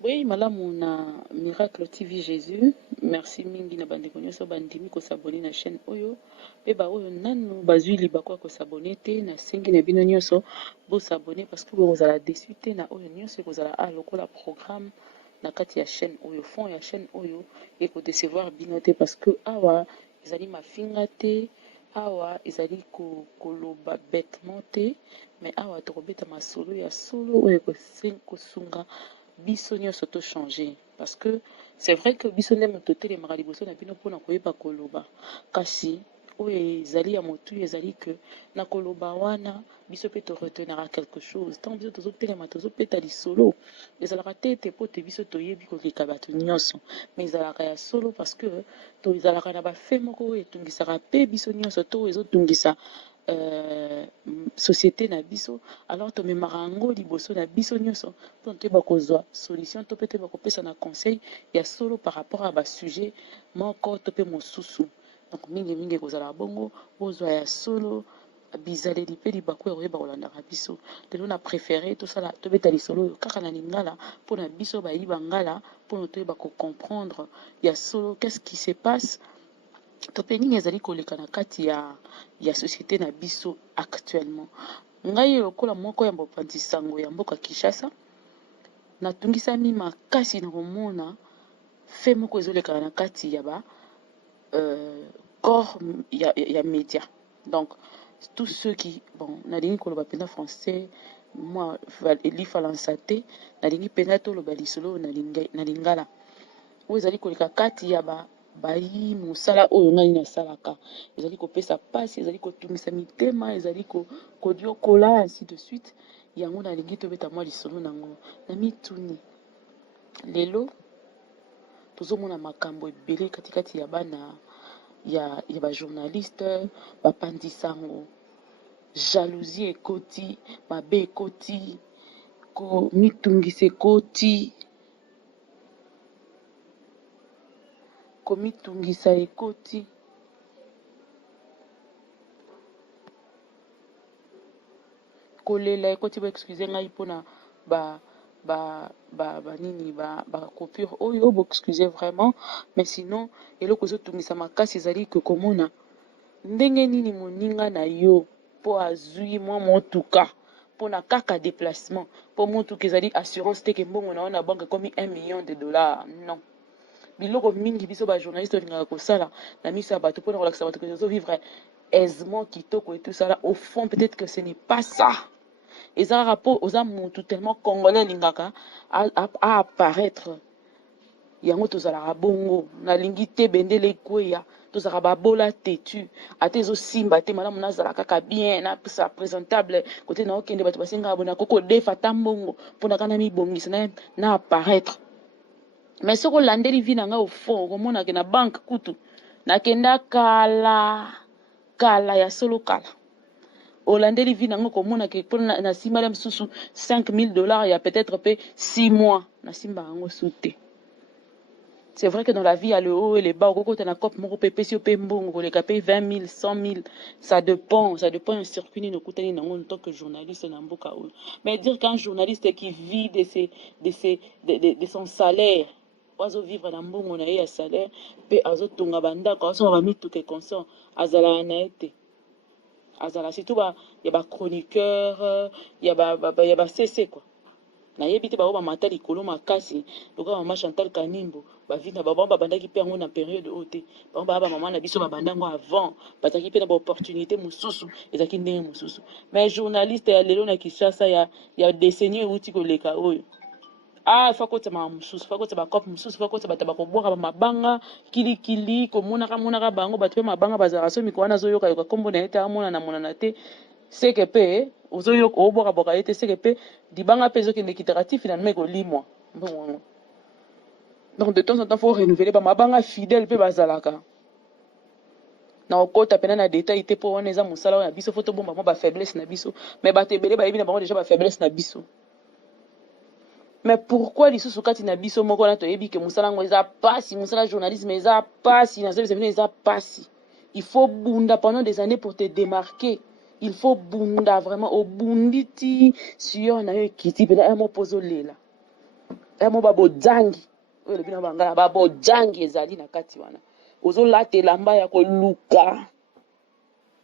Oui, malamu na Miracle TV Jésus. Merci mingi na bandeko nyonso bandimi ko s'abonner na chaîne oyo. Pe ba oyo nanu bazwi libako ko s'abonner te na sengi na bino nyonso bo s'abonner parce que vous allez déçu te na oyo nyonso ko zala a lokola programme na kati ya chaîne oyo fond ya chaîne oyo et ko décevoir bino te parce que awa ezali mafinga te awa ezali koloba bêtement te mais awa tokobeta masolo ya solo oyo kosunga biso nyonso to changer parce que c'est vrai que biso nde moto otelemaka liboso na bino mpona koyeba koloba kasi oyo ezali ya motu ezali ke na koloba wana biso mpe toretenaka quelque chose ntango biso tozotelema tozopeta lisolo ezalaka te ete po te biso toyebi koleka bato nyonso mais ezalaka ya solo parce que ezalaka na bafe moko oyo etungisaka mpe biso nyonso to oyo ezotungisa société na biso alors tomemaka yango liboso na biso nyonso mpona toyeba kozwa solution to mpe toyeba kopesa na conseil ya solo par rapport à basujet moko to mpe mosusu donc mingimingi ekozala bongo bozwa ya solo bizaleli mpe libaku ya koyeba kolandaka biso lelo na préféré tosala tobeta lisolo oyo kaka na lingala mpona biso bayiba ngala mpona toyeba kocomprendre ya solo qu'est-ce qui se passe to mpe nini ezali koleka na kati ya société na biso actuellement. Ngai lokola moko ya mopanzi sango ya mboka Kinshasa natungisami makasi na komona fe moko ezolekana na kati ya ba corps ya média donc tous ceux qui bon nalingi koloba mpena français moi elifalansa te nalingi mpena toloba lisolo na lingala oyo ezali koleka kati ya bayi mosala oyo ngai nasalaka ezali kopesa pasi ezali kotungisa mitema ezali kodiokola ainsi de suite yango nalingi tobeta mwa lisolo nango na mituni lelo tozomona makambo ebele katikati ya bana ya bajournaliste bapandisa yango jalousie ekoti mabe ekoti komitungisa ekoti komitungisa ekoti kolela ekoti ba excuse ngai mpona nini coupure oyo bo excuse vraiment mais sinon eloko ezotungisa makasi ezali komona ndenge nini moninga na yo mpo azwi mwa motuka mpona kaka déplacement mpo motuka ezali assurance teke mbongo na yo na banke ekomi 1 million de dollars non biloko mingi biso bajournaliste olingaka kosala na miso ya bato mpona kolakisa bato ke tozovivre aisement kitoko etusala au fond peut-être que ce n'est pas ça eza kaka mpo oza motu tellement congolais elingaka apparaître yango tozalaka bongo nalingi te bendele ekweya tozalaka babola tetu ate ezosimba te malamu nazala kaka bien napesa présentable kote na okende bato basengaka bona kokodefa ta mbongo mpona kana mibongisa na apparaître mais soki olandeli vi na ngai au fond okomonake na banke kutu nakenda kala ya solo kala olandeli vi nango komonake mpo nasimbala mosusu 5000 dollars ya peut-être mpe 6 mois nasimba yango su te. C'est vrai que dans la vie, il y a le haut et le bas. Quand on a cop moko pepe si pe mbongo les capé 20 000, 100 000, ça dépend un circuit ni nokuta ni nango en tant que journaliste na mboka oyo. Mais dire qu'un journaliste qui vit de son salaire, oiseau vivre na mbongo na ye ya salaire, pe azo tonga bandako, azo ba mituke consent, azala na ete. Azala surtout ba y a ba chroniqueur, y a ba CC quoi. Nayebi te bao bamata likolo makasi lokola mama Chantal Kanimbo bavina bango babandaki mpe yango na période oyo te bango baya bamama na biso babandango avant bazalaki mpe na baopportunité mosusu ezalaki ndenge mosusu mais journaliste ya lelo na Kinshasa ya décennie euti koleka oyo fa kotama mosusu fa kotama bacope mosusu fa kotama bato bakobwaka bamabanga kilikili komonaka bango bato mpe mabanga bazalaka so mikolo wana azoyokayoka nkombo na ye te amonana te seke pe ozoyoka obwaka ye te seke pe dibanga mpe ezokende kitaka ti finalement ekolimwa mbongo donc de temps en temps faut renouveler bamabanga fidèle mpe bazalaka na okota pena na détail te mpo wana eza mosala oyo na biso fo tobomba mwa bafaiblesse na biso mais bato ebele bayebi na bango deja bafaiblesse na biso mais pourquoi lisusu kati na biso moko wana toyebi ke mosala yango eza pasi mosala journalisme eza pasi na service eza pasi il faut bunda pendant des années pour te démarquer il faut bunda vraiment obundi ti sueur na yo ekiti pena un mot pozo lela ya mo babodjangi oyo lobi na bangala babodjangi ezali na kati wana ozolata elamba ya koluka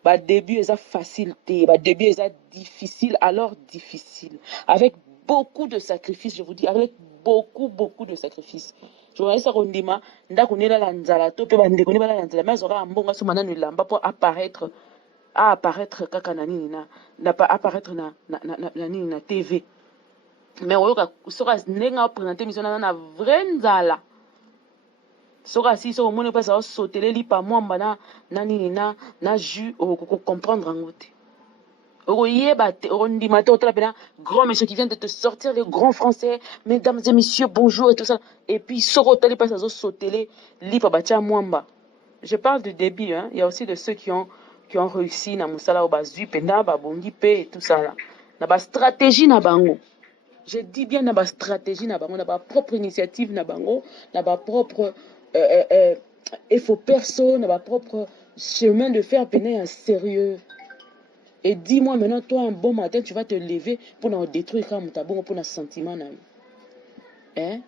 badébut eza facile te badébut eza difficile alors difficile avec beaucoup de sacrifices je vous dis avec beaucoup de sacrifices journaliste akondima ndako nelala nzala to mpe bandeko ne balala nzala mais azwaka mbongo asomba nano elamba mpo apparaître kaka na nini apparaître na nini na tv mais oyoka soka ndenge apresente émission na vrai nzala soka asili soki omoni mpasi aosotele lipa mwamba na nini na jus okocomprendre yango te okoyeba te okondima te otala mpena grand monsieur qui vient de te sortir le grand français mesdames et messieurs bonjour et tout ça et puis soki otali mpasi azosotele lipa batia mwamba je parle du début hein. Il y a aussi de ceux qui ont réussi na mosala oyo bazwi mpenda babongi mpe et tout ça là na bastratégie na bango je dis bien na bastratégie na bango na bapropre initiative na bango na bapropre effort perso na bapropre chemin de faire pena ya sérieux et dis-moi maintenant toi un bon matin tu vas te lever pour na détruire kaka moto abongo mpona sentiment na yo hein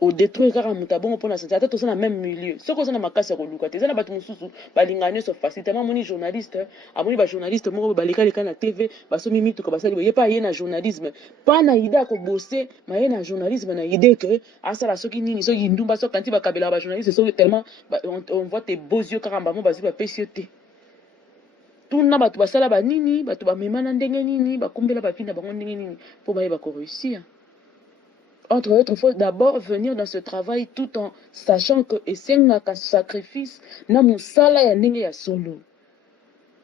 odétruire kaka moto abongo mpona sentiment ata toza na même milieu soki oza na makasi ya koluka te eza na bato mosusu balingaka nyonso facile tellement amoni journaliste amoni bajournaliste moko balekaleka na tv basomi mituka basali boye pa ye na journalisme pa na ide akobose ma ye na journalisme na ide ke asala soki nini soki ndumba soki kanti bakabelaka bajournaliste soki tellement on voit tes beaux yeux kaka mbamo bazwi bapesi yo te tuna bato basala banini bato bamema na ndenge nini bakumbela bavi na bango ndenge nini mpo bayeba koréussir. Entre autres, il faut d'abord venir dans ce travail tout en sachant que esengaka sacrifice na musala ya ndenge ya solo.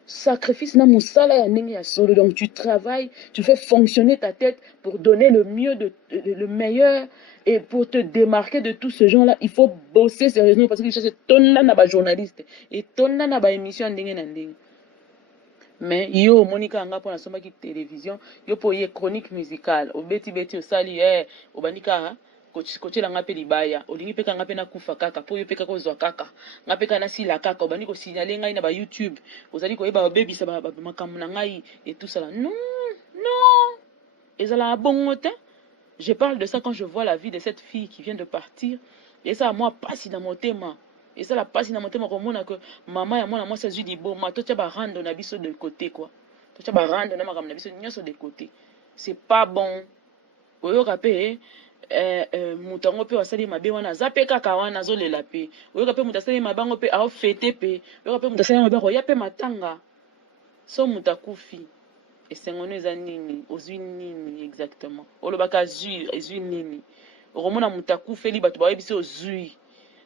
Sacrifice na musala ya ndenge ya solo. Donc tu travailles, tu fais fonctionner ta tête pour donner le mieux, le meilleur. Et pour te démarquer de tout ce genre-là, il faut bosser sérieusement parce que c'est tonna na ba journaliste et tonna na ba émission ndenge na ndenge. Mais yo monika anga pona soma ki télévision yo po ye chronique musicale obeti osali obanika kochela nga pe libaya olingi pe kanga pe na kufa kaka po yo pe kaka ozwa kaka nga pe kana sila kaka obani ko signaler ngai na ba YouTube ozali ko yeba babebisa ba makambo na ngai et tout ça là non ezala bongo te. Je parle de ça quand je vois la vie de cette fille qui vient de partir et ça moi passe dans mon thème. Et ça la passe na motema komona que maman ya mwana mwasi azwi liboma to tia barando na biso de côté quoi to tia barando na makambo na biso nyonso de côté c'est pas bon oyoka pe moto yango pe wasali mabe wana aza pe kaka wana azolela pe oyoka pe moto asali mabe yango pe aofete pe oyoka pe moto asali mabe akoya pe matanga so moto akufi esengono eza nini ozwi nini exactement olobaka ezwi nini okomona moto akufeli bato bayebisi ozwi.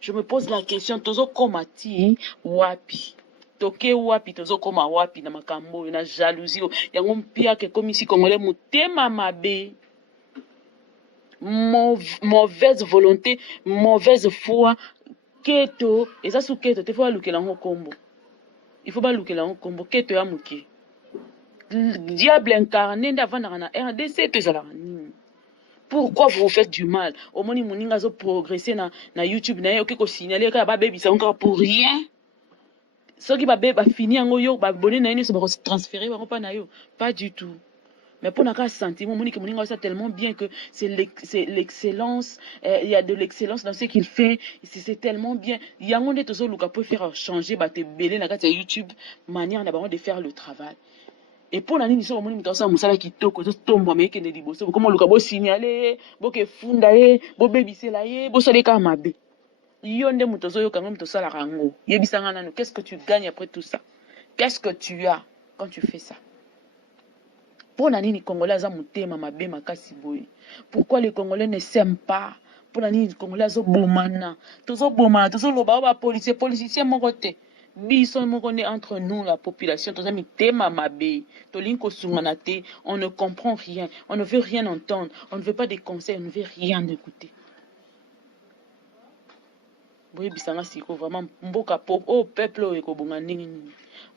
Je me pose la question, tozo koma ti wapi? Toke wapi tozo koma wapi na makambo na jalousie yango mpia ke komisi congolais mutema mabe. Mauvaise volonté, mauvaise foi, keto, eza su keto te faut lukela ngo kombo. Il faut ba lukela ngo kombo keto ya muke. Diable incarné ndavana na RDC to ezala nini? Pourquoi vous faites du mal? Au moins, ils ont progressé na YouTube, na yoke ko signaler ka ba baby ça encore pour rien. Ceux qui ba fini en yo ba bonné na se ba transférer ba pas na yo, pas du tout. Mais pour n'a sentiment monique moninga ça tellement bien que c'est l'excellence, il y a de l'excellence dans ce qu'il fait, c'est tellement bien. Yango ne tozo luka peut faire changer ba te belé na kati YouTube manière na ba de faire le travail. Et pour la nini so moni mutasa musala kitoko to tombo meke ne liboso comme luka bo signaler bo ke funda ye bo bebisela ye bo soleka mabe yo nde mutozo yo kango mutosala rango yebisanga nanu qu'est-ce que tu gagnes après tout ça qu'est-ce que tu as quand tu fais ça pour la nini congolais za mutema mabe makasi boy pourquoi les congolais ne s'aiment pas pour la nini congolais zo bomana tozo loba ba policier moko te biso moko ne entre nous la population toza mitema mabe tolinko sungana te on ne comprend rien on ne veut rien entendre on ne veut pas des conseils on ne veut rien écouter boye bisanga siko vraiment mboka pop oh peuple oyo ekobonga ndenge nini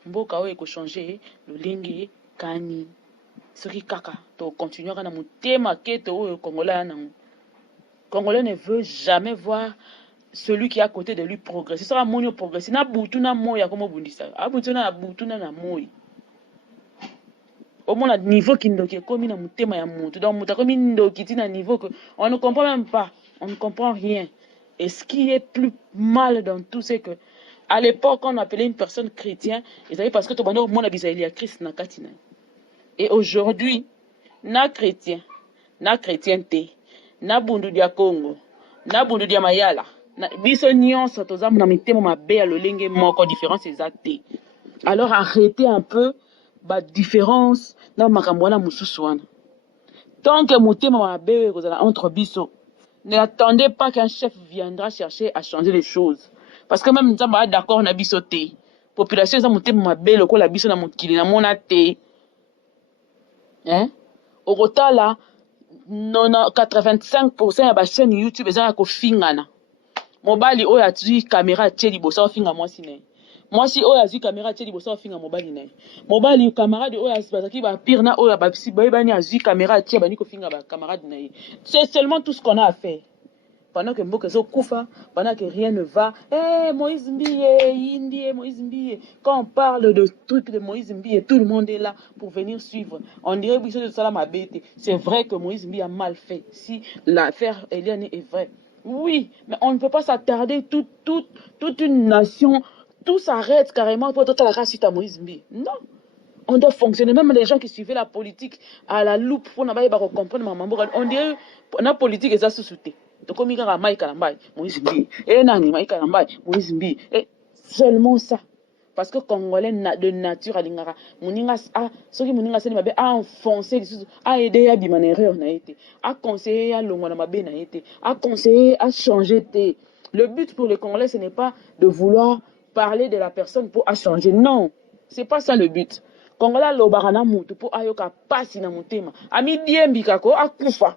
mboka oyo ekochanger lolenge kani soki kaka to continuera na motema kete oyo congolais nango congolais ne veut jamais voir celui qui est à côté de lui progresser. Ça va monio progresser. Na butu na moya comme bundisa. Abutu na butu na moy. Au moins, le niveau qui est comme dans mon thème, donc, comme un niveau que on ne comprend même pas. On ne comprend rien. Et ce qui est plus mal dans tout, c'est que à l'époque, on appelait une personne chrétien, ils avaient parce que tout le monde a besoin de Christ na katina. Et aujourd'hui, na chrétienté, na bundu dia Congo, na bundu dia Mayala, na biso nyonso tozamu na mitemo mabe ya lolenge moko différence exacte. Alors arrêtez un peu ba différence na makambo wana mususu wana. Tant que motema mabe kozala entre biso, n'attendez pas qu'un chef viendra chercher à changer les choses. Parce que même nzamba d'accord na biso te. Population za motema mabe lokola biso na mokili na mona te. Hein? Au kotala 85% ya ba chaîne YouTube ezala ko fingana. Mobali oyo atui caméra atie liboso ofinga mwasi naye. Mwasi oyo azui caméra atie liboso ofinga mobali naye. Mobali camarade oyo bazaki ba pire na oyo ba bisi boyebani azui caméra atie bani ko finga ba camarade naye. C'est seulement tout ce qu'on a à faire. Pendant que Mboka zo kufa, pendant que rien ne va, Moïse Mbiye, Moïse Mbiye. Quand on parle de trucs de Moïse Mbiye, tout le monde est là pour venir suivre. On dirait que c'est ça ma bête. C'est vrai que Moïse Mbiye a mal fait. Si l'affaire Eliane est vraie. Oui, mais on ne peut pas s'attarder toute une nation, tout s'arrête carrément pour toute la race suite à Moïse Mbiye. Non. On doit fonctionner. Même les gens qui suivaient la politique à la loupe, pour ne comprendre ma maman. On dirait que la politique est sous-soutée. Donc, comme il y a Maïka Lambaye, Moïse Mbiye, et Nani Maïka Lambaye, Moïse Mbiye, et seulement ça. Parce que Congolais de nature à l'ingara, ceux qui Mouninga Seni a enfoncé, a aidé à bimaner, a conseillé à l'ongwana mabé, a conseillé à changer. Le but pour les Congolais, ce n'est pas de vouloir parler de la personne pour changer. Non, c'est pas ça le but. Congolais lobarana mutu pour ayoka pasi na mutema. Ami diembika ko akufa.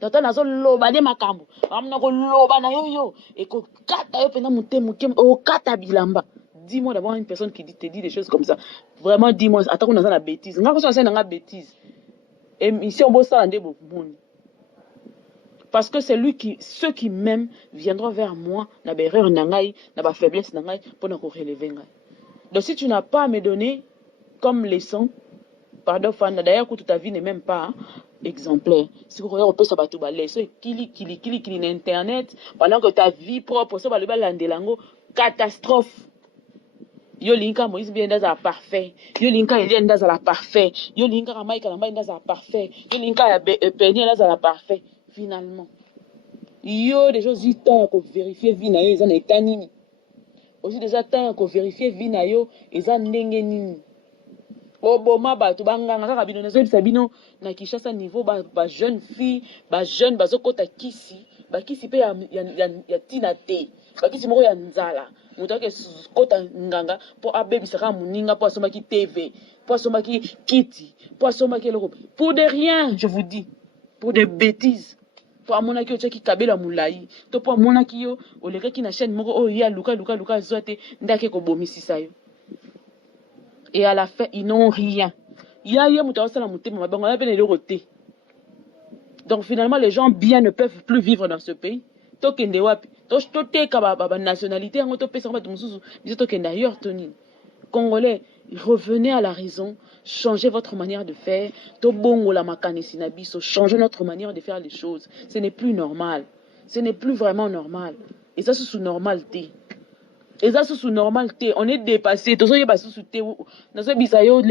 Tata nazo loba de makambo. Amna ko loba na yo et ko kata yo pena mutema o kata bilamba. Dis-moi d'abord une personne qui te dit des choses comme ça. Vraiment dis-moi attends qu'on a la bêtise. Nga ko ça na bêtise. Et ici on bosse ça ande beaucoup. Parce que c'est ceux qui m'aiment viendront vers moi na ba erreur na ngai, na ba faiblesse na ngai pour na ko relever ngai. Donc si tu n'as pas à me donner comme leçon, pardon, d'ailleurs, que toute ta vie n'est même pas exemplaire. Si vous regardez, on peut s'abattre sur leçon, kili, internet, pendant que ta vie propre, ça va le landelango, catastrophe. Yo linka Moïse bien dans parfait. Yo linka Eliane dans la parfait. Yo linka Ramaïka Lambaye dans la parfait. Yo linka Penny dans la parfait. Finalement, yo des choses temps pour vérifier vie na yo, ils en état nini. Aussi déjà temps pour vérifier vie na yo, ils en ndenge nini. Oboma bato banganga kaka bino nazo bino na Kinshasa niveau ba jeune fille ba jeune bazokota kisi ba kisi pe ya tina te ba kisi moko ya nzala mutu ake kota nganga po abebisaka muninga po asomaki TV po asomaki kiti po asomaki eloko pour de rien je vous dis pour des bêtises po amonaki otiaki kabela mulai to po amonaki yo olekaki na chaîne moko oyo ya luka zote ndake kobomisisa yo. Et à la fin, ils n'ont rien. Il y a eu donc finalement, les gens bien ne peuvent plus vivre dans ce pays. Nationalité, Congolais, revenez à la raison, changez votre manière de faire. Changez notre manière de faire les choses. Ce n'est plus normal. Ce n'est plus vraiment normal. Et ça, c'est sous normalité. Et ça, c'est sous normalité. On est dépassé. Les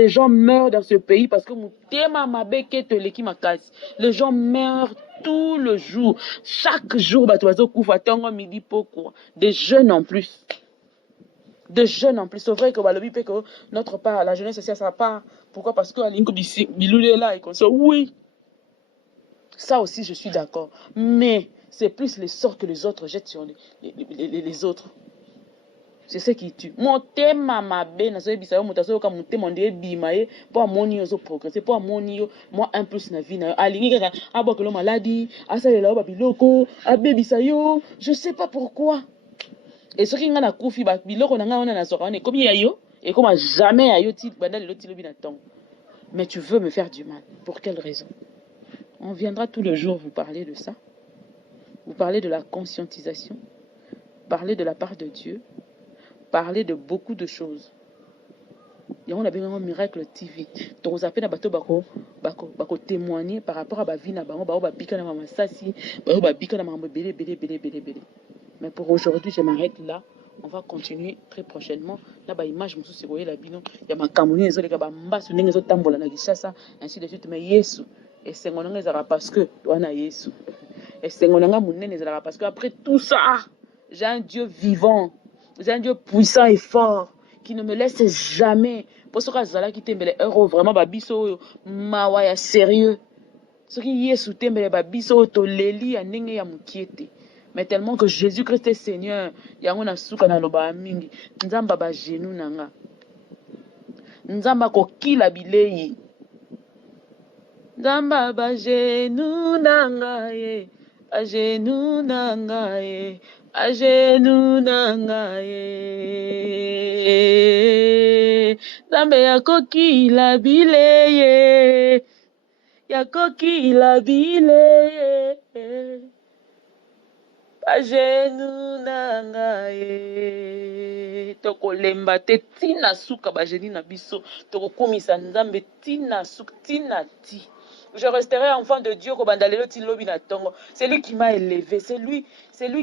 gens meurent dans ce pays parce que les gens meurent tout le jour. Chaque jour, des jeunes en plus. Des jeunes en plus. C'est vrai que notre part, la jeunesse, c'est sa part. Pourquoi? Parce que Bilou est là et qu'on sait, oui. Ça aussi, je suis d'accord. Mais c'est plus les sorts que les autres jettent sur les autres. C'est ce qui tue. Motema mabe na so ebisa yo mutaso ka motema ndie bima ye po amoni yo zo progresser po amoni yo moi un plus na vie na yo alingi kaka abokelo maladie asalela ba biloko abebisa yo je sais pas pourquoi. Et ce qui nga na kufi ba biloko na nga ona na soka on comme ya yo et comme jamais ya yo ti bandali lo ti lobi na tong. Mais tu veux me faire du mal. Pour quelle raison? On viendra tout le jour vous parler de ça. Vous parler de la conscientisation, parler de la part de Dieu. Parler de beaucoup de choses. on a bien un miracle TV. Donc, ça fait bateau bako témoigner par rapport à ma vie, na bango, ba bika na mama sasi, ba bika na mama belé. Mais pour aujourd'hui, je m'arrête là. On va continuer très prochainement. Là, bah, image, je me suis la bino. Il y a ma camouni, les autres, bah, mbasu, les autres, tambola, na gishasa, ainsi de suite. Mais Yesu, et c'est mon nom, parce que, toi, na Yesu. Et c'est mon nom, parce que après tout ça, j'ai un Dieu vivant. J'ai un Dieu puissant et fort qui ne me laisse jamais. Pour ce cas-là, qui t'aime les héros, vraiment, bah, biso, mawaya, sérieux. Ce qui Yesu t'aime, bah, biso, to leli, ya nenge ya mukiete. Mais tellement que Jésus-Christ est Seigneur, yango na suka na loba mingi, nzamba ba genou nanga. Nzamba ko kila bilei. Nzamba ba genou nanga ye. A genou nanga ye. A genou nanga ye. Nzambe ya ko kila bilei ye. Ya ko kila bilei ye. Bajenu nanga ye toko lemba te tina suka bajeni na biso toko komisa nzambe tina suka tina ti. Je resterai enfant de Dieu kobandalelo ti lobi na tongo. C'est lui qui m'a élevé, c'est lui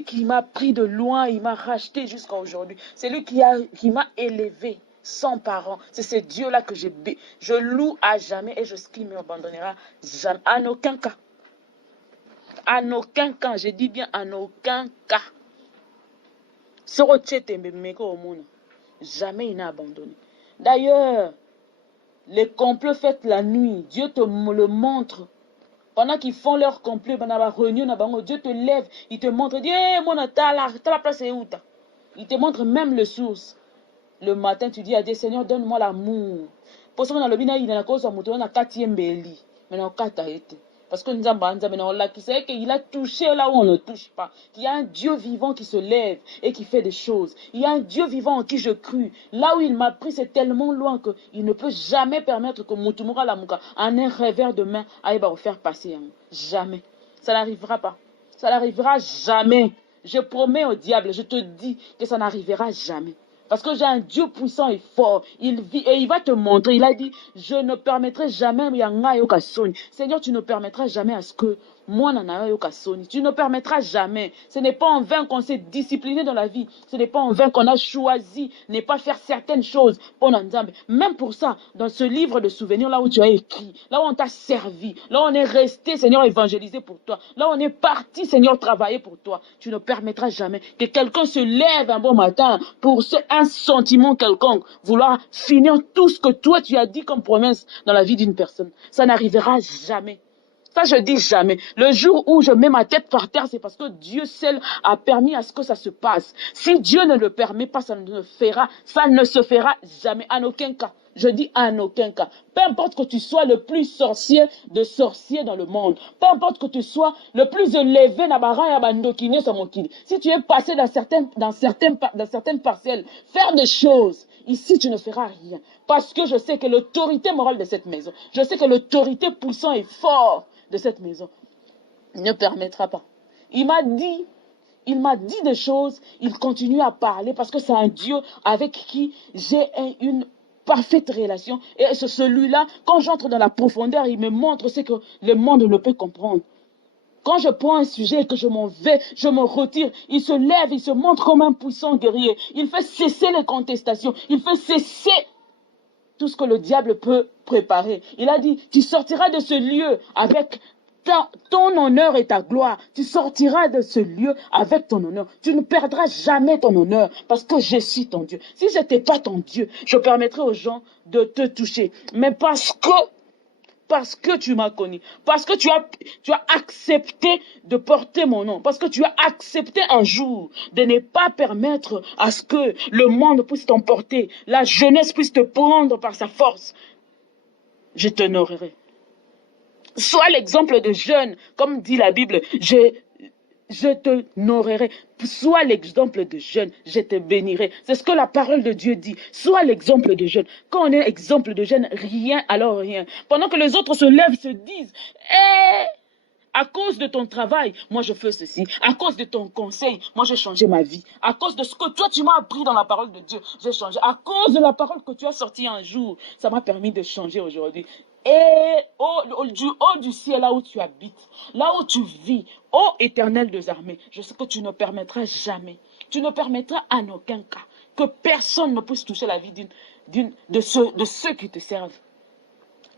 qui m'a pris de loin, il m'a racheté jusqu'à aujourd'hui. C'est lui qui m'a élevé sans parents. C'est ce Dieu là que je loue à jamais et je qui m'abandonnera jamais en aucun cas. En aucun cas, je dis bien en aucun cas. Jamais il n'a abandonné. D'ailleurs, les complots faits la nuit, Dieu te le montre. Pendant qu'ils font leur complot, Dieu te lève, il te montre, dit, hey, ta place est où? Il te montre même le source. Le matin, tu dis à Dieu, Seigneur, donne-moi l'amour. Pour ça, on a le bina, il a cause de on a 4e béli. Mais on a 4 été. Parce que nous avons qu'il a touché là où on ne touche pas. Qu'il y a un Dieu vivant qui se lève et qui fait des choses. Il y a un Dieu vivant en qui je crus. Là où il m'a pris, c'est tellement loin qu'il ne peut jamais permettre que Moutumura Lamuka, en un revers de main, aille faire passer. Jamais. Ça n'arrivera pas. Ça n'arrivera jamais. Je promets au diable, je te dis que ça n'arrivera jamais. Parce que j'ai un Dieu puissant et fort. Il vit et il va te montrer. Il a dit, je ne permettrai jamais Seigneur, tu ne permettras jamais à ce que moi tu ne permettras jamais. Ce n'est pas en vain qu'on s'est discipliné dans la vie. Ce n'est pas en vain qu'on a choisi ne pas faire certaines choses pour Nzambe. Même pour ça, dans ce livre de souvenirs, là où tu as écrit, là où on t'a servi, là où on est resté, Seigneur, évangélisé pour toi, là où on est parti, Seigneur, travailler pour toi, tu ne permettras jamais que quelqu'un se lève un bon matin pour un sentiment quelconque, vouloir finir tout ce que toi tu as dit comme promesse dans la vie d'une personne. Ça n'arrivera jamais. Ça, je dis jamais. Le jour où je mets ma tête par terre, c'est parce que Dieu seul a permis à ce que ça se passe. Si Dieu ne le permet pas, ça ne se fera jamais, en aucun cas. Je dis en aucun cas. Peu importe que tu sois le plus sorcier de sorciers dans le monde. Peu importe que tu sois le plus élevé, si tu es passé dans certaines parcelles, faire des choses, ici tu ne feras rien. Parce que je sais que l'autorité morale de cette maison, je sais que l'autorité puissante et forte de cette maison ne permettra pas. Il m'a dit des choses, il continue à parler parce que c'est un Dieu avec qui j'ai une parfaite relation. Et c'est celui-là, quand j'entre dans la profondeur, il me montre ce que le monde ne peut comprendre. Quand je prends un sujet et que je m'en vais, je me retire, il se lève, il se montre comme un puissant guerrier. Il fait cesser les contestations, il fait cesser tout ce que le diable peut préparer. Il a dit, tu sortiras de ce lieu avec ton honneur et ta gloire. Tu sortiras de ce lieu avec ton honneur. Tu ne perdras jamais ton honneur parce que je suis ton Dieu. Si je n'étais pas ton Dieu, je permettrais aux gens de te toucher. Mais parce que tu m'as connu, parce que tu as accepté de porter mon nom, parce que tu as accepté un jour de ne pas permettre à ce que le monde puisse t'emporter, la jeunesse puisse te prendre par sa force, je t'honorerai. Sois l'exemple de jeune, comme dit la Bible, je t'honorerai. Sois l'exemple de jeune, je te bénirai. C'est ce que la parole de Dieu dit. Sois l'exemple de jeune. Quand on est exemple de jeune, rien, alors rien. Pendant que les autres se lèvent, se disent, À cause de ton travail, moi je fais ceci. À cause de ton conseil, moi j'ai changé ma vie. À cause de ce que toi tu m'as appris dans la parole de Dieu, j'ai changé. À cause de la parole que tu as sortie un jour, ça m'a permis de changer aujourd'hui. Et du haut du ciel, là où tu habites, là où tu vis, ô Éternel des armées, je sais que tu ne permettras jamais, tu ne permettras en aucun cas que personne ne puisse toucher la vie de ceux qui te servent.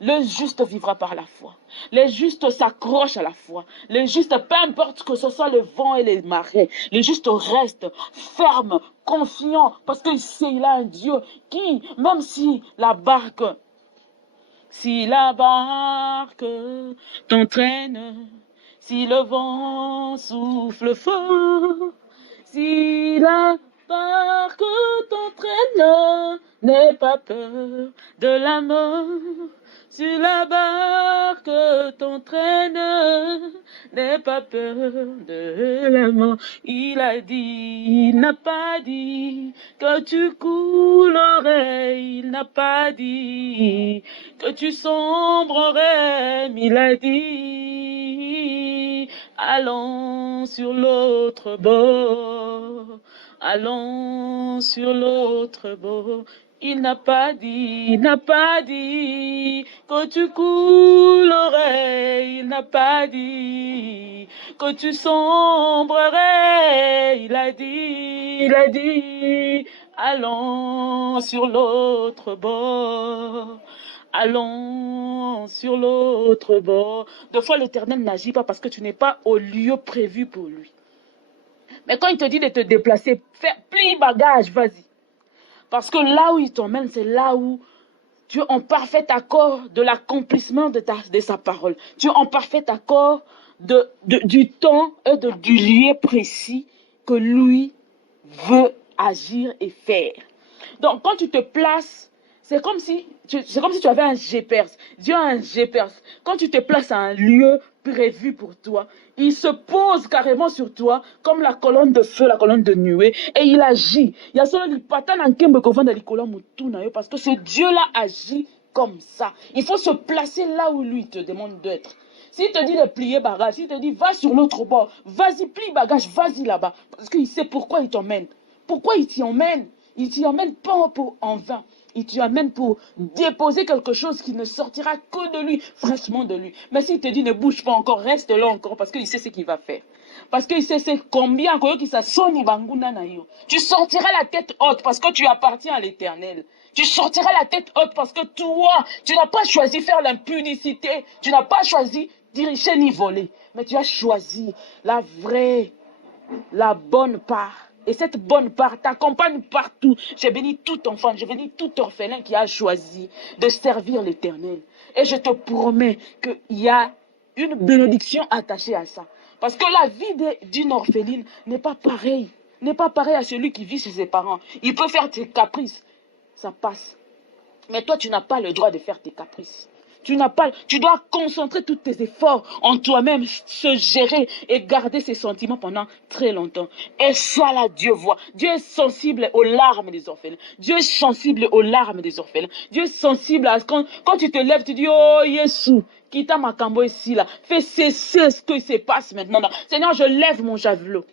Le juste vivra par la foi. Les justes s'accrochent à la foi. Les justes, peu importe que ce soit le vent et les marées, les justes restent fermes, confiants, parce qu'il sait, il a un Dieu qui, même si la barque t'entraîne, si le vent souffle fort, si la barque t'entraîne, n'aie pas peur de la mort. Si la barque t'entraîne, n'aie pas peur de la mort. Il a dit, il n'a pas dit que tu coulerais, il n'a pas dit que tu sombrerais, mais il a dit, allons sur l'autre bord, allons sur l'autre bord. Il n'a pas dit que tu coulerais, il n'a pas dit que tu sombrerais, il a dit, allons sur l'autre bord. Allons sur l'autre bord. Des fois, l'Éternel n'agit pas parce que tu n'es pas au lieu prévu pour lui. Mais quand il te dit de te déplacer, plie bagage, vas-y. Parce que là où il t'emmène, c'est là où tu es en parfait accord de l'accomplissement de sa parole. Tu es en parfait accord du temps et du lieu précis que lui veut agir et faire. Donc, quand tu te places, c'est comme si tu avais un GPS. Dieu a un GPS. Quand tu te places à un lieu prévu pour toi, il se pose carrément sur toi comme la colonne de feu, la colonne de nuée, et il agit. Il y a seulement du patan en kembe qu'on vend parce que ce Dieu-là agit comme ça. Il faut se placer là où lui te demande d'être. S'il te dit de plier bagage, s'il te dit va sur l'autre bord, vas-y, plie bagage, vas-y là-bas. Parce qu'il sait pourquoi il t'emmène. Pourquoi il t'y emmène? Il t'y emmène pas en vain. Il t'y emmène pour déposer quelque chose qui ne sortira que de lui, fraîchement de lui. Mais s'il te dit ne bouge pas encore, reste là encore, parce qu'il sait ce qu'il va faire. Parce qu'il sait combien tu sortiras la tête haute parce que tu appartiens à l'Éternel. Tu sortiras la tête haute parce que toi, tu n'as pas choisi faire l'impudicité. Tu n'as pas choisi diriger ni voler. Mais tu as choisi la vraie, la bonne part. Et cette bonne part t'accompagne partout. J'ai béni tout enfant, j'ai béni tout orphelin qui a choisi de servir l'Éternel. Et je te promets qu'il y a une bénédiction attachée à ça. Parce que la vie d'une orpheline n'est pas pareille. N'est pas pareille à celui qui vit chez ses parents. Il peut faire tes caprices. Ça passe. Mais toi, tu n'as pas le droit de faire tes caprices. Tu dois concentrer tous tes efforts en toi-même, se gérer et garder ses sentiments pendant très longtemps. Et sois là, Dieu voit. Dieu est sensible aux larmes des orphelins. Dieu est sensible aux larmes des orphelins. Dieu est sensible à quand tu te lèves, tu dis, oh, Yesu, quitte ma cambo ici, là. Fais cesser ce qui se passe maintenant. Seigneur, je lève mon javelot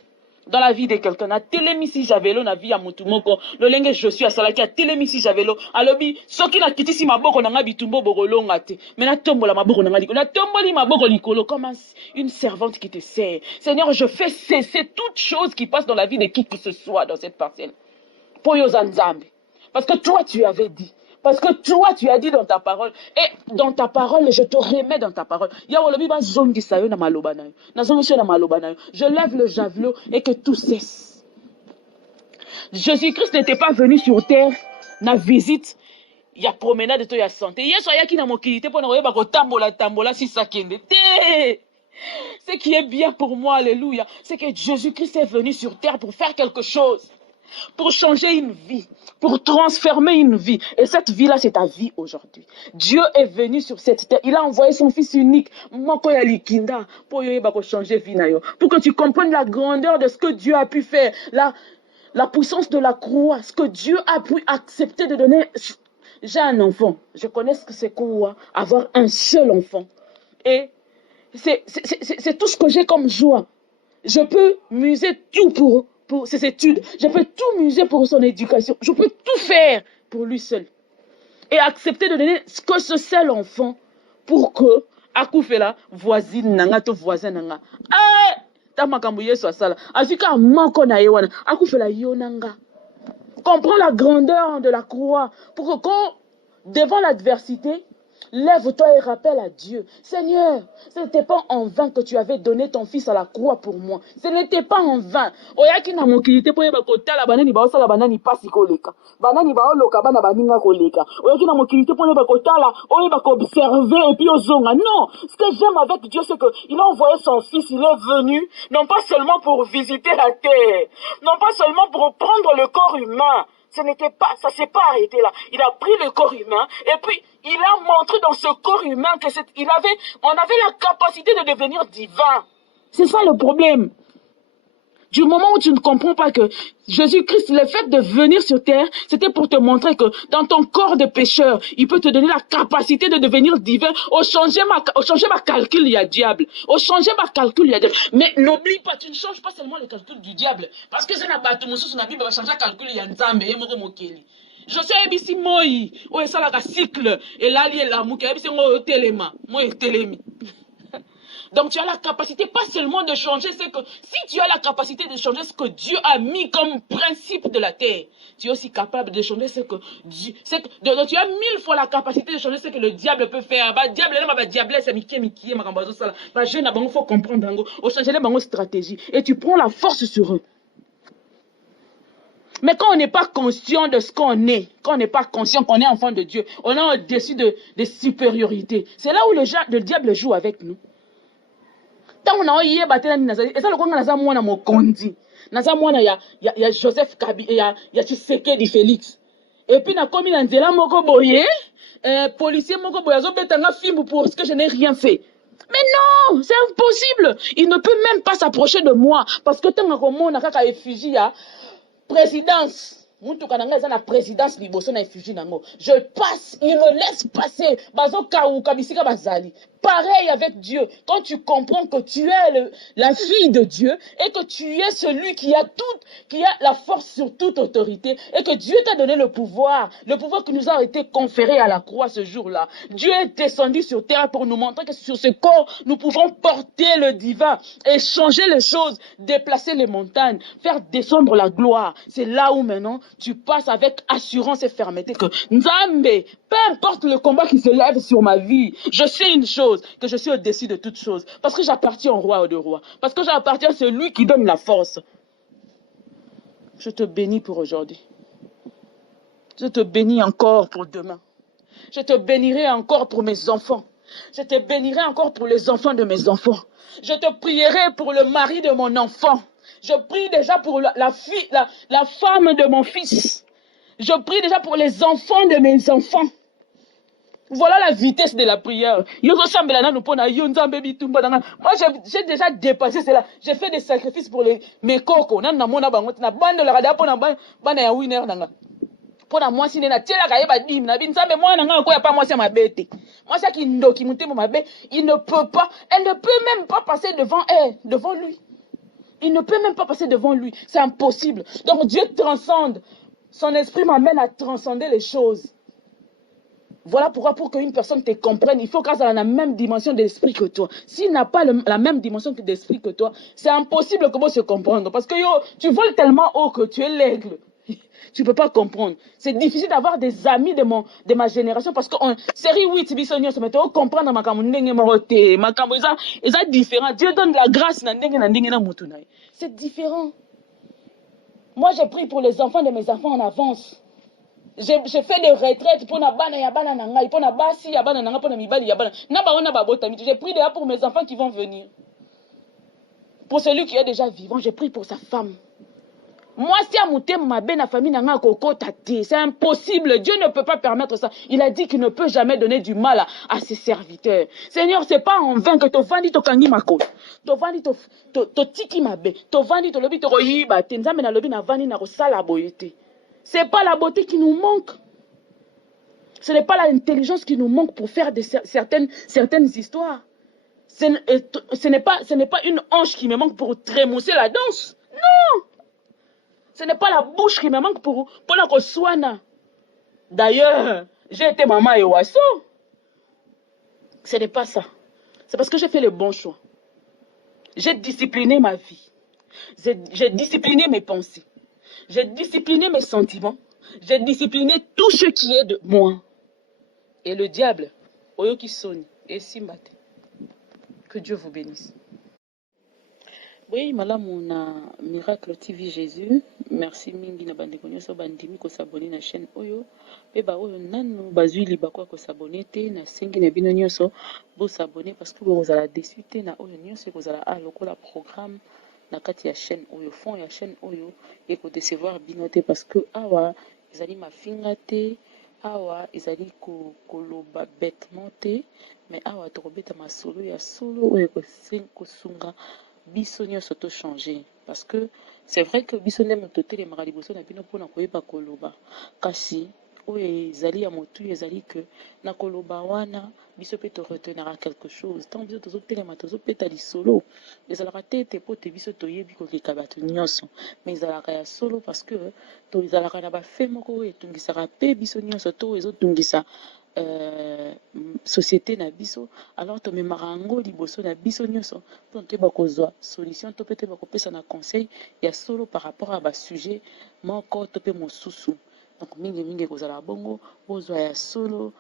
dans la vie de quelqu'un. Na télémisi javelo na vie ya mutu moko. Le lenge je suis à salaki a télémisi javelo. Alobi soki na kitisi maboko na nga bitumbo bokolonga te. Mais na tombola maboko na nga likolo. Na tomboli maboko likolo comme une servante qui te sert. Seigneur, je fais cesser toute chose qui passe dans la vie de qui que ce soit dans cette parcelle. Poyo zanzambe. Parce que toi tu avais dit. Parce que toi, tu as dit dans ta parole, et dans ta parole, je te remets dans ta parole. Je lève le javelot et que tout cesse. Jésus-Christ n'était pas venu sur terre, na visite, il y a promenade de toi, il y a santé. Ce qui est bien pour moi, alléluia, c'est que Jésus-Christ est venu sur terre pour faire quelque chose. Pour changer une vie, pour transformer une vie. Et cette vie-là, c'est ta vie aujourd'hui. Dieu est venu sur cette terre. Il a envoyé son Fils unique, pour changer vie. Pour que tu comprennes la grandeur de ce que Dieu a pu faire. La puissance de la croix, ce que Dieu a pu accepter de donner. J'ai un enfant. Je connais ce que c'est quoi avoir un seul enfant. Et C'est tout ce que j'ai comme joie. Je peux muser tout pour ses études. Je peux tout muser pour son éducation. Je peux tout faire pour lui seul. Et accepter de donner ce que ce seul enfant pour que Akoufela voisine nanga to voisin nanga. Eh, ta makambo yeso asala. Azika manko na yewana. Akoufela yonanga. Comprends la grandeur de la croix pour que quand devant l'adversité, lève-toi et rappelle à Dieu. Seigneur, ce n'était pas en vain que tu avais donné ton fils à la croix pour moi. Ce n'était pas en vain. Oyaki na mokilité po yeba kotala banani ba osala banani pasi koleka. Banani ba oloka bana baninga koleka. Oyaki na mokilité po yeba kotala, oyeba observer et puis ozonga. Non, ce que j'aime avec Dieu c'est que il a envoyé son fils, il est venu non pas seulement pour visiter la terre, non pas seulement pour prendre le corps humain. Ce n'était pas, ça s'est pas arrêté là. Il a pris le corps humain et puis il a montré dans ce corps humain que on avait la capacité de devenir divin. C'est ça le problème. Du moment où tu ne comprends pas que Jésus-Christ, le fait de venir sur terre, c'était pour te montrer que dans ton corps de pécheur, il peut te donner la capacité de devenir divin. Au changer ma calcul, il y a diable. Au changer ma calcul, il y a diable. Mais n'oublie pas, tu ne changes pas seulement le calcul du diable. Parce que c'est la bâton, sur la Bible, va changer le calcul, il y a nzambe, et moko mokeli. Je sais ici moi, où ça la cycle, et là il y a l'amour, et c'est moi téléma, moi télémi. Donc tu as la capacité pas seulement de changer, c'est que si tu as la capacité de changer ce que Dieu a mis comme principe de la terre, tu es aussi capable de changer ce que Dieu, tu as 1000 fois la capacité de changer ce que le diable peut faire. Bah diable, c'est Mickey, bah jeune, il faut comprendre, au changer les stratégie et tu prends la force sur eux. Mais quand on n'est pas conscient de ce qu'on est, quand on n'est pas conscient qu'on est enfant de Dieu, on a au-dessus de supériorité. C'est là où le diable joue avec nous. Tant on a eu batela ni nazali, et ça le konga naza mwana mokondi. Naza mwana ya Joseph Kabi, ya Tshisekedi Félix. Et puis na komi na nzela moko boye, policier moko boye azo betanga fimbu pour ce que je n'ai rien fait. Mais non, c'est impossible. Il ne peut même pas s'approcher de moi parce que tant qu'on a kaka effigie ya présidence. La présidence liboso na effigie nango. Je passe, il me laisse passer. Bazo kaou kabisika bazali. Pareil avec Dieu. Quand tu comprends que tu es la fille de Dieu et que tu es celui qui a la force sur toute autorité et que Dieu t'a donné le pouvoir qui nous a été conféré à la croix ce jour-là. Dieu est descendu sur terre pour nous montrer que sur ce corps, nous pouvons porter le divin et changer les choses, déplacer les montagnes, faire descendre la gloire. C'est là où maintenant tu passes avec assurance et fermeté que Nzambe, peu importe le combat qui se lève sur ma vie, je sais une chose, que je suis au-dessus de toute chose. Parce que j'appartiens au roi ou de roi. Parce que j'appartiens à celui qui donne la force. Je te bénis pour aujourd'hui. Je te bénis encore pour demain. Je te bénirai encore pour mes enfants. Je te bénirai encore pour les enfants de mes enfants. Je te prierai pour le mari de mon enfant. Je prie déjà pour la femme de mon fils. Je prie déjà pour les enfants de mes enfants. Voilà la vitesse de la prière. Moi, j'ai déjà dépassé cela. J'ai fait des sacrifices pour mes cocos. Pona mwasi nena tela ka yeba dim na binzambe mwana nga ko ya pa mwasi mabete. Mwasi ki ndoki mutemo mabe, il ne peut pas, elle ne peut même pas passer devant lui. Il ne peut même pas passer devant lui, c'est impossible. Donc Dieu transcende. Son esprit m'amène à transcender les choses. Voilà pourquoi pour qu'une personne te comprenne, il faut qu'elle ait la même dimension d'esprit que toi. S'il n'a pas la même dimension d'esprit que toi, c'est impossible comment se comprendre. Parce que tu voles tellement haut que tu es l'aigle. Tu ne peux pas comprendre. C'est difficile d'avoir des amis de ma génération parce que série 8, bisonnier, se mettait à comprendre ma kamundenge morote, ma kambo, ils différent. Dieu donne la grâce na mutunai. C'est différent. Moi, je prie pour les enfants de mes enfants en avance. J'ai fait des retraites pour na bana ya bana nanga, pour na basi ya bana nanga, pour na mibali ya bana. Na ba ona ba botami. J'ai prié déjà pour mes enfants qui vont venir. Pour celui qui est déjà vivant, j'ai prié pour sa femme. Moi, si à ma belle famille n'a c'est impossible. Dieu ne peut pas permettre ça. Il a dit qu'il ne peut jamais donner du mal à ses serviteurs. Seigneur, c'est pas en vain que tu vandi to kangi mako. Tu vandi to tiki mabe. Tu vandi to lobi to royiba. Tenzame na lobi na vandi na rosala boyete. C'est pas la beauté qui nous manque. Ce n'est pas l'intelligence qui nous manque pour faire certaines histoires. ce n'est pas une hanche qui me manque pour trémousser la danse. Non. Ce n'est pas la bouche qui me manque pour la koswana. D'ailleurs, j'ai été maman et oiseau. Ce n'est pas ça. C'est parce que j'ai fait le bon choix. J'ai discipliné ma vie. J'ai discipliné mes pensées. J'ai discipliné mes sentiments. J'ai discipliné tout ce qui est de moi. Et le diable, oyoki soni, et simbate. Que Dieu vous bénisse. Oui, malamu na Miracle TV Jésus. Merci mingi na bandeko nyonso bandimi ko s'abonner na chaîne oyo. Pe ba oyo nanu bazui libakwa ko s'abonner te na sengi na bino nyonso bo s'abonner parce que vous allez déçu te na oyo nyonso ko zala a lokola programme na kati ya chaîne oyo fond ya chaîne oyo et ko décevoir bino te parce que awa ezali mafinga te awa ezali ko koloba bêtement te mais awa to kobeta masolo ya solo oyo ko sunga biso nyonso to changer parce que c'est vrai que biso nde moto otelemaka liboso na bino mpona koyeba koloba kasi oyo ezali ya motu ezali ke na koloba wana biso mpe toretenaka quelque chose ntango biso tozotelema tozopeta lisolo ezalaka te ete po te biso toyebi koleka bato nyonso mais ezalaka ya solo parce que tozalaka na bafe moko oyo etungisaka mpe biso nyonso to oyo ezotungisa société na biso alors tomemaka yango liboso na biso nyonso mpona toyeba kozwa solution to mpe toyeba kopesa na conseil ya solo par rapport à basujet moko to mpe mosusu donc mingimingi ekozala bongo bozwa ya solo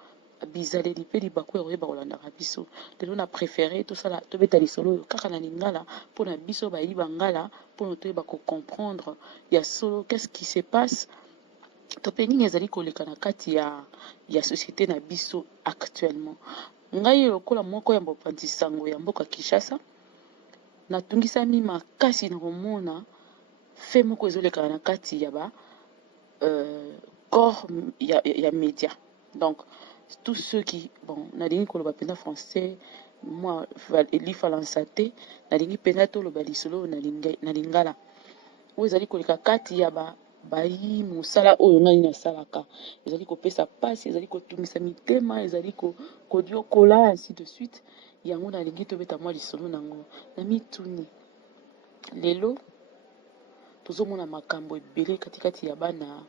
bizaleli mpe libaku ya koyeba kolandaka biso lelo na préféré tosala tobeta lisolo oyo kaka na lingala mpona biso bayiba ngala mpona toyeba kocomprendre ya solo qu'est-ce qui se passe to mpe nini ezali koleka na kati ya société na biso actuellement. Ngai lokola moko ya mopanzi sango ya mboka Kinshasa natungisami makasi na komona fe moko ezolekana na kati ya ba corps ya média. Donc tous ceux qui bon nalingi koloba pena français moi elifalansa te nalingi pena toloba lisolo na lingala oyo ezali koleka kati ya bayi mosala oyo ngai nasalaka ezali kopesa pasi ezali kotungisa mitema ezali kodiokola ainsi de suite yango nalingi tobeta mwa lisolo nango na mituni lelo tozomona makambo ebele katikati ya bana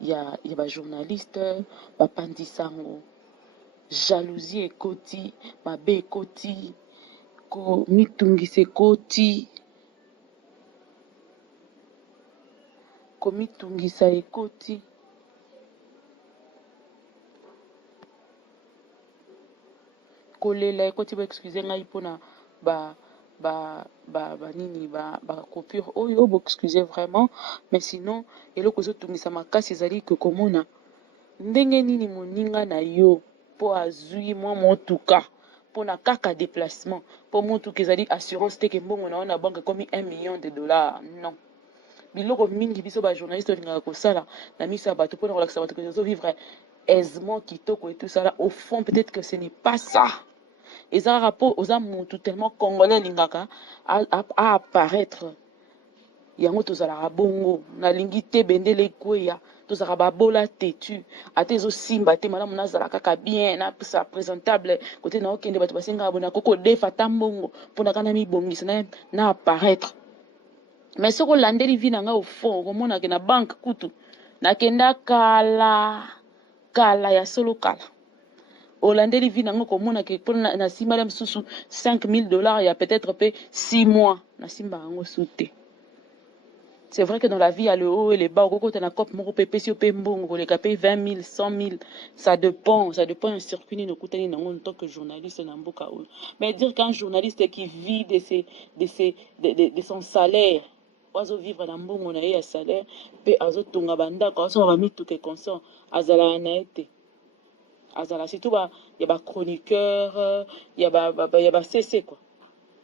ya bajournaliste bapandisango jalousie ekoti mabe ekoti komitungisa ekoti komitungisa ekoti kolela ekoti ba excuse ngai mpona nini coupure oyo bo excuse vraiment mais sinon eloko ezotungisa makasi ezali ke komona ndenge nini moninga na yo po azwi mwa motuka mpona kaka déplacement po motuka ezali assurance te ke mbongo na yo na banque ekomi 1 million de dollars non biloko mingi biso bajournaliste olingaka kosala na miso ya bato mpona kolakisa bato ke tozovivre aisement kitoko et tout ça là au fond peut-être que ce n'est pas ça eza kaka mpo oza motu tellement congolais alingaka apparaître yango tozalaka bongo nalingi te bendele ekweya tozalaka babola tetu ate ezosimba te malamu nazala kaka bien napesa présentable kote na okende bato basengaka bona kokodefa ta mbongo mpona kana mibongisa na apparaître mais soki olandeli vi na ngai au fond okomonake na banke kutu nakenda kala ya solo kala olandeli vi nango komonake mpona nasimbala mosusu 5000 dollars ya peut-être pe 6 mois nasimbaka yango su te. C'est vrai que dans la vie, il y a le haut et le bas. Quand on a cop moko pepe si pe mbongo, les capé 20 000, 100 000, ça dépend un circuit nous coûte en tant que journaliste dans mboka. Mais dire qu'un journaliste qui vit de son salaire, oiseau vivre dans mbongo na ya salaire, pe azo tonga banda ko so ba mitu ke consent, azala na été. Azala surtout ba y a ba chroniqueur, y a ba CC quoi.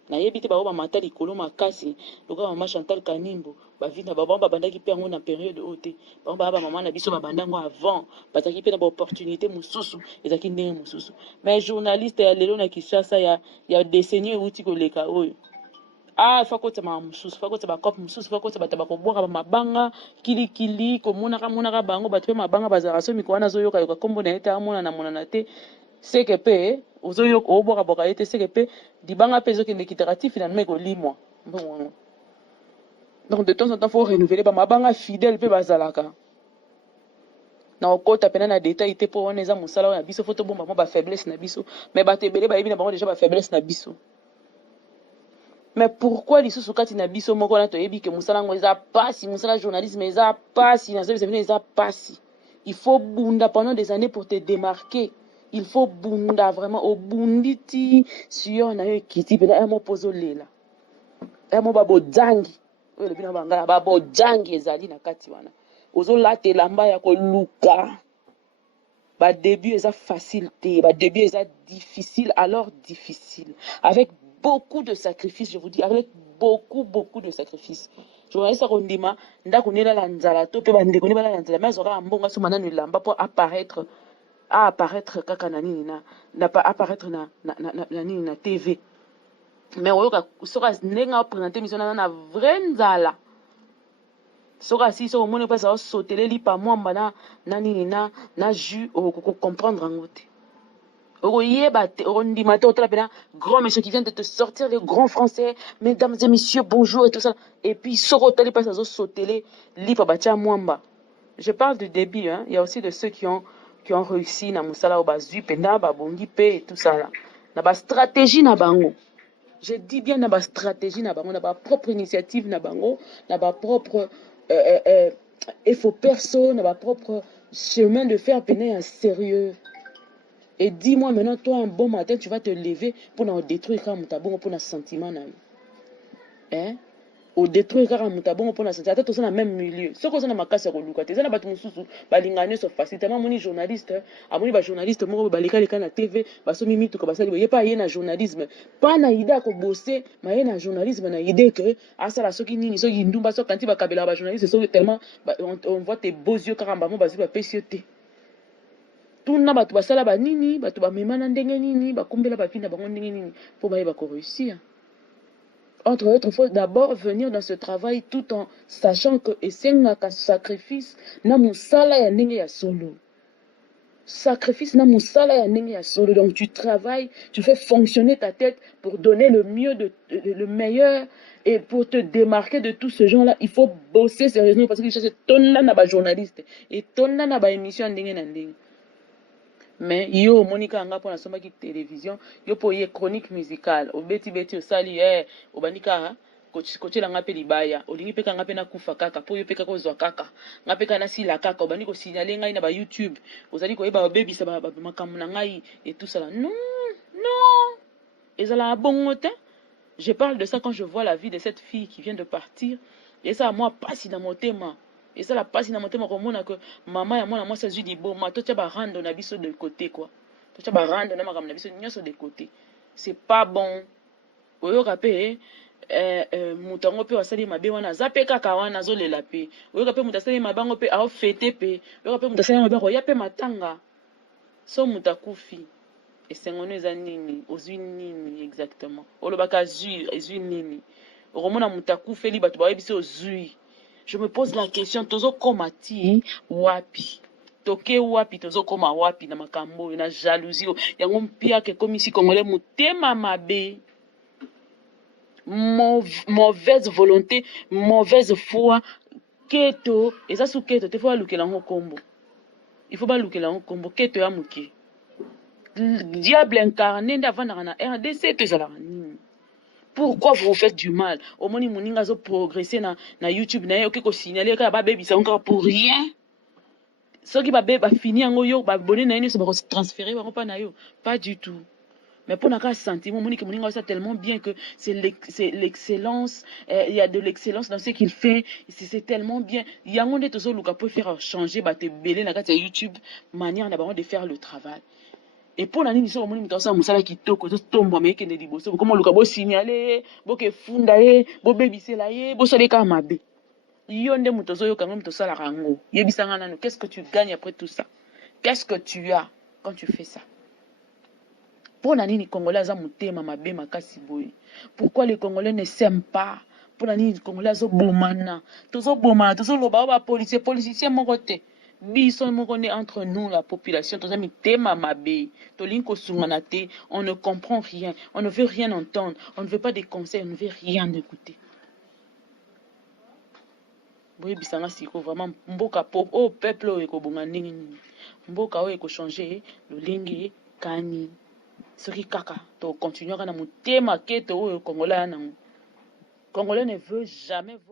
nayebi te bango bamata likolo makasi lokola mama Chantal Kanimbo bavina bango babandaki mpe yango na période oyo te bango baya bamama na biso babandango avant bazalaki mpe na baopportunité mosusu ezalaki ndenge mosusu mais journaliste ya lelo na Kinshasa ya décennie euti koleka oyo fa kotema mosusu fa kotema bacope mosusu fa kotema bato bakobwaka bamabanga kilikili komonaka bango bato mpe mabanga bazalaka so mikolo wana azoyokayoka nkombo na ye te amonana te seke pe ozoyo oboka boka ete seke pe dibanga pe ezokende kiteratif finalement ekolimwa. Donc de temps en temps faut renouveler ba mabanga fidèle pe bazalaka. Na okota pena na détail te po wana eza musala na biso photo bomba ba faiblesse na biso mais ba tebele ba yebi na bango déjà ba faiblesse na biso. Mais pourquoi lisusu kati na biso moko na toyebi ke musala ngo eza pasi, musala journalisme eza pasi, na service eza pasi. Il faut bunda pendant des années pour te démarquer. Il faut bunda vraiment au bunditi sur na yo kiti pena mo pozo lela. Mo babo dangi. Oyo le bina bangala babo dangi ezali na kati wana. Ozo late lamba ya ko luka. Ba début eza facile te, ba début eza difficile alors difficile avec beaucoup de sacrifices, je vous dis, avec beaucoup de sacrifices. Journaliste Rondima, ndako nela la nzala to pe bande koni bala la nzala mais zora mbonga so manana lamba pour apparaître kaka na nini na pas apparaître na nini na TV. Mais oyoka soka nenga présenter mission na vrai nzala. Soka si so moni pas ça sauter li pa mwamba na nini na jus au comprendre ngote. Grand monsieur qui vient de te sortir les grands français, mesdames et messieurs, bonjour et tout ça. Et puis, je parle du début, hein. Il y a aussi de ceux qui ont réussi, na musala obazu, penda, babongi, et tout ça là. Na ba stratégie na bango. Je dis bien na ba stratégie na bango, na ba propre initiative na bango, na ba propre effort perso, na ba propre chemin de faire peiner un sérieux. Et dis-moi maintenant, toi, un bon matin, tu vas te lever pour nous détruire car mutabongo pour nos sentiments. Hein? Ou détruire car mutabongo pour nos sentiments. Attends, tous dans le même milieu. Ce qu'on a ma casse à relouquer. Tu sais, là, tu mususu, balingane sur facile. Tellement mon journaliste, amoni ba journaliste, moi, balika leka na TV, baso mimi tout comme ça. Il y a pas yé na journalisme. Pas na idée ko bosser, mais yé na journalisme na idée que asa la soki nini, so yindumba so kanti ba kabela ba journaliste, so tellement on voit tes beaux yeux car ambamo bazi ba pécioté. Tout na batu basala ba nini batu ba memana ndenge nini bakumbela ba fina bango ndenge nini pour ba réussir. Entre autres, il faut d'abord venir dans ce travail tout en sachant que esengaka sacrifice na musala ya ndenge ya solo. Sacrifice na musala ya ndenge ya solo. Donc tu travailles, tu fais fonctionner ta tête pour donner le mieux le meilleur et pour te démarquer de tout ce genre-là, il faut bosser sérieusement parce que c'est tonna na ba journaliste et tonna na ba émission ndenge na ndenge. Mais yo monika anga pona soma ki télévision yo po ye chronique musicale obeti osali obanika koche la ngape libaya olingi peka ngape na kufa kaka po yo peka ko zwa kaka ngape kana sila kaka obani ko signaler ngai na ba YouTube ozali ko yeba babebisa ba makambo na ngai et tout ça là. Non ezala bongo te. Je parle de ça quand je vois la vie de cette fille qui vient de partir et ça moi passe dans mon thème. Et ça la passe na motema komona que maman ya mwana mwasi azwi liboma to tia ba rando na biso de côté quoi. To tia ba rando na makambo na biso nyonso de côté. C'est pas bon. Oyoka pe mutango pe wasali mabe wana zape kaka wana zolela pe. Oyoka pe mutasali mabango pe a fete pe. Oyoka pe mutasali mabango ya pe matanga. So mutakufi. Esengono eza nini? Ozwi nini exactement? Olobaka zwi nini? Oromona mutakufeli bato ba yebisi ozwi. Je me pose la question, tozo koma ti wapi? Toke wapi tozo koma wapi na makambo na jalousie yango mpia ke komisi congolais mutema mabe. Mauvaise volonté, mauvaise foi, keto, eza su keto te faut alukela ngo kombo. Il faut pas lukela ngo kombo keto ya muke. Diable incarné ndavana na RDC to ezala nini? Pourquoi vous faites du mal? Au moins, moninga zo progresser na YouTube na yo ko signaler ka ba baby ça encore pour rien. Ce qui ba fini en yo ba bonné na yo se ba transférer ba pas na yo, pas du tout. Mais pour n'a qu'un sentiment moninga ça tellement bien que c'est l'excellence, il y a de l'excellence dans ce qu'il fait, c'est tellement bien. Yango nde tozo luka peut faire changer ba te belé na ka YouTube manière na ba de faire le travail. Et pour la nini so moni mutasa musala kitoko to tombo meke ne liboso comme luka bo signaler bo ke funda ye bo bebisela ye bo soleka mabe yo nde mutozo yo kango mutosala rango yebisanga nanu qu'est-ce que tu gagnes après tout ça? Qu'est-ce que tu as quand tu fais ça? Pour la nini congolais za mutema mabe makasi boy? Pourquoi les congolais ne s'aiment pas? Pour la nini congolais zo bomana tozo loba ba policier moko te biso moko nde entre nous la population toza mitema mabe tolingi kosungana te, on ne comprend rien, on ne veut rien entendre, on ne veut pas des conseils, on ne veut rien écouter. boyebisanga siko vraiment mboka pop o peuple oyo ekobonga ndenge nini, mboka oyo ekochange lolenge kani soki kaka tokontinuaka na motema kete oyo congolais nango. Congolais ne veut jamais voir